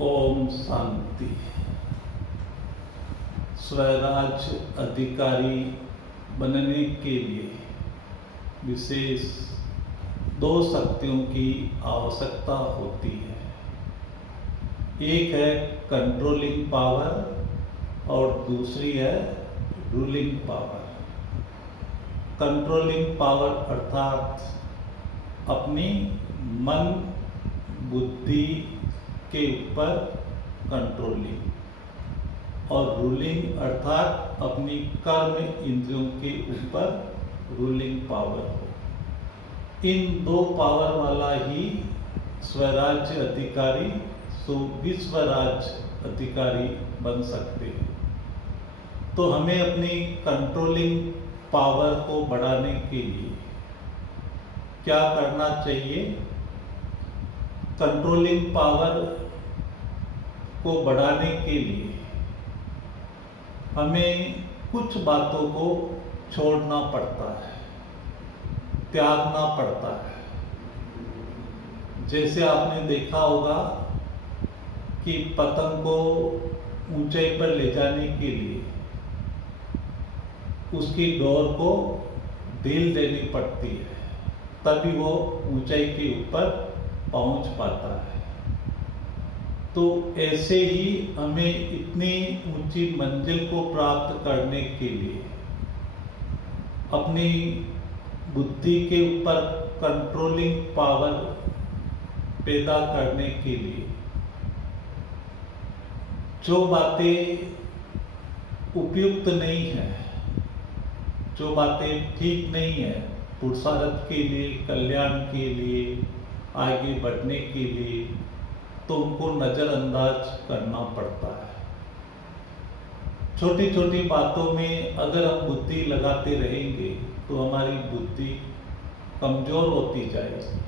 ओम शांति। स्वराज्य अधिकारी बनने के लिए विशेष दो शक्तियों की आवश्यकता होती है। एक है कंट्रोलिंग पावर और दूसरी है रूलिंग पावर। कंट्रोलिंग पावर अर्थात अपनी मन बुद्धि के ऊपर कंट्रोलिंग और रूलिंग अर्थात अपनी कर्म इंद्रियों के ऊपर रूलिंग पावर हो। इन दो पावर वाला ही स्वराज्य अधिकारी विश्वराज्य अधिकारी बन सकते हैं। तो हमें अपनी कंट्रोलिंग पावर को बढ़ाने के लिए क्या करना चाहिए? कंट्रोलिंग पावर को बढ़ाने के लिए हमें कुछ बातों को छोड़ना पड़ता है, त्यागना पड़ता है। जैसे आपने देखा होगा कि पतंग को ऊंचाई पर ले जाने के लिए उसकी डोर को ढील देनी पड़ती है, तभी वो ऊंचाई के ऊपर पहुंच पाता है। तो ऐसे ही हमें इतनी ऊंची मंजिल को प्राप्त करने के लिए अपनी बुद्धि के ऊपर कंट्रोलिंग पावर पैदा करने के लिए जो बातें उपयुक्त नहीं है, जो बातें ठीक नहीं है, पुरुषार्थ के लिए, कल्याण के लिए, आगे बढ़ने के लिए, तो उनको नजरअंदाज करना पड़ता है। छोटी छोटी बातों में अगर हम बुद्धि लगाते रहेंगे तो हमारी बुद्धि कमजोर होती जाएगी।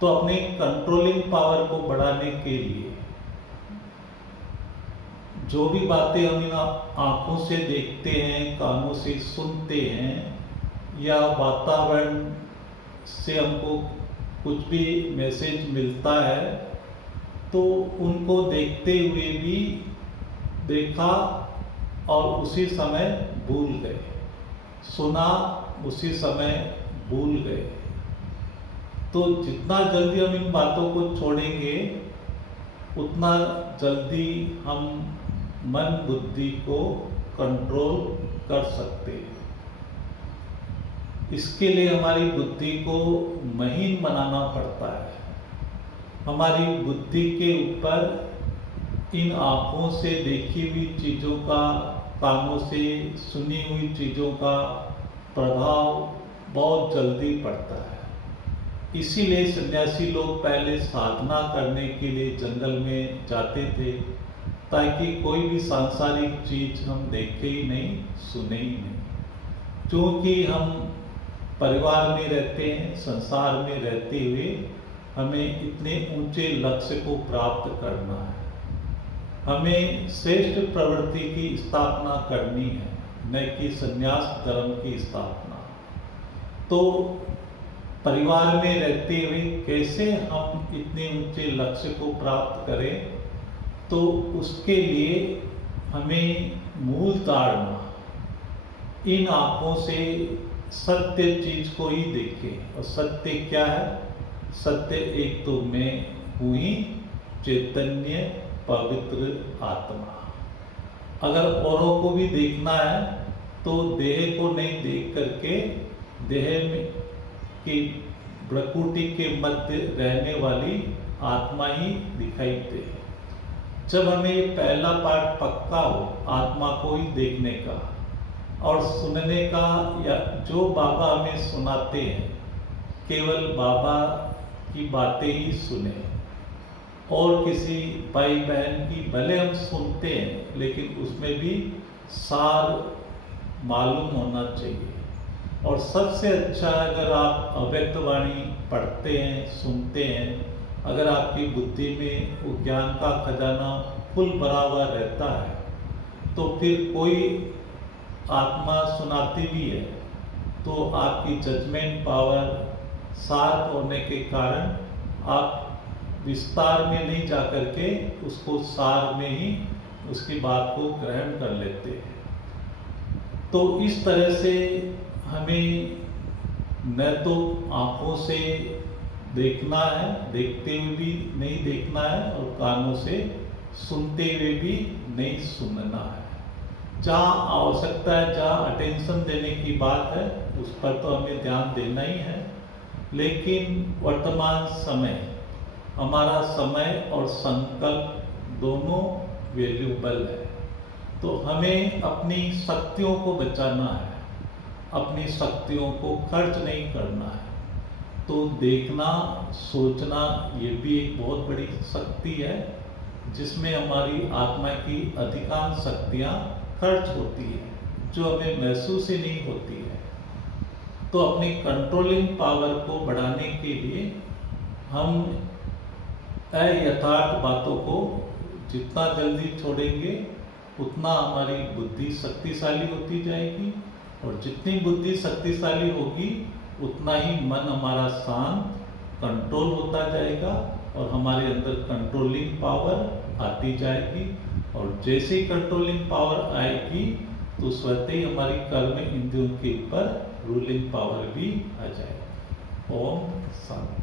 तो अपनी कंट्रोलिंग पावर को बढ़ाने के लिए जो भी बातें हम इन आंखों से देखते हैं, कानों से सुनते हैं या वातावरण से हमको कुछ भी मैसेज मिलता है, तो उनको देखते हुए भी देखा और उसी समय भूल गए, सुना उसी समय भूल गए। तो जितना जल्दी हम इन बातों को छोड़ेंगे उतना जल्दी हम मन बुद्धि को कंट्रोल कर सकते हैं। इसके लिए हमारी बुद्धि को महीन बनाना पड़ता है। हमारी बुद्धि के ऊपर इन आँखों से देखी हुई चीज़ों का, कानों से सुनी हुई चीज़ों का प्रभाव बहुत जल्दी पड़ता है। इसीलिए सन्यासी लोग पहले साधना करने के लिए जंगल में जाते थे, ताकि कोई भी सांसारिक चीज हम देखे ही नहीं, सुने ही नहीं। क्योंकि हम परिवार में रहते हैं, संसार में रहते हुए हमें इतने ऊंचे लक्ष्य को प्राप्त करना है। हमें श्रेष्ठ प्रवृत्ति की स्थापना करनी है, न कि संन्यास धर्म की स्थापना। तो परिवार में रहते हुए कैसे हम इतने ऊंचे लक्ष्य को प्राप्त करें? तो उसके लिए हमें मूल धारणा इन आंखों से सत्य चीज को ही देखें। और सत्य क्या है? सत्य एक तो मैं हूँ ही, चैतन्य पवित्र आत्मा। अगर औरों को भी देखना है तो देह को नहीं देख करके देह में की प्रकृति के मध्य रहने वाली आत्मा ही दिखाई दे। जब हमें पहला पाठ पक्का हो आत्मा को ही देखने का और सुनने का, या जो बाबा हमें सुनाते हैं केवल बाबा की बातें ही सुने, और किसी भाई बहन की भले हम सुनते हैं लेकिन उसमें भी सार मालूम होना चाहिए। और सबसे अच्छा अगर आप अव्यक्त वाणी पढ़ते हैं, सुनते हैं, अगर आपकी बुद्धि में वो ज्ञान का खजाना फुल भरा हुआ रहता है, तो फिर कोई आत्मा सुनाती भी है तो आपकी जजमेंट पावर शार्प होने के कारण आप विस्तार में नहीं जा करके उसको सार में ही उसकी बात को ग्रहण कर लेते हैं। तो इस तरह से हमें न तो आँखों से देखना है, देखते हुए भी नहीं देखना है, और कानों से सुनते हुए भी नहीं सुनना है। जहाँ आवश्यकता है, जहाँ अटेंशन देने की बात है, उस पर तो हमें ध्यान देना ही है। लेकिन वर्तमान समय, हमारा समय और संकल्प दोनों वैल्यूएबल है। तो हमें अपनी शक्तियों को बचाना है, अपनी शक्तियों को खर्च नहीं करना है। तो देखना, सोचना, ये भी एक बहुत बड़ी शक्ति है, जिसमें हमारी आत्मा की अधिकांश शक्तियाँ खर्च होती है, जो हमें महसूस ही नहीं होती है। तो अपनी कंट्रोलिंग पावर को बढ़ाने के लिए हम अयथार्थ बातों को जितना जल्दी छोड़ेंगे, उतना हमारी बुद्धि शक्तिशाली होती जाएगी, और जितनी बुद्धि शक्तिशाली होगी, उतना ही मन हमारा शांत, कंट्रोल होता जाएगा, और हमारे अंदर कंट्रोलिंग पावर आती जाएगी। और जैसे ही कंट्रोलिंग पावर आएगी, तो स्वतः ही हमारी कर्म इंद्रियों के ऊपर रूलिंग पावर भी आ जाएगी। ओम शांति।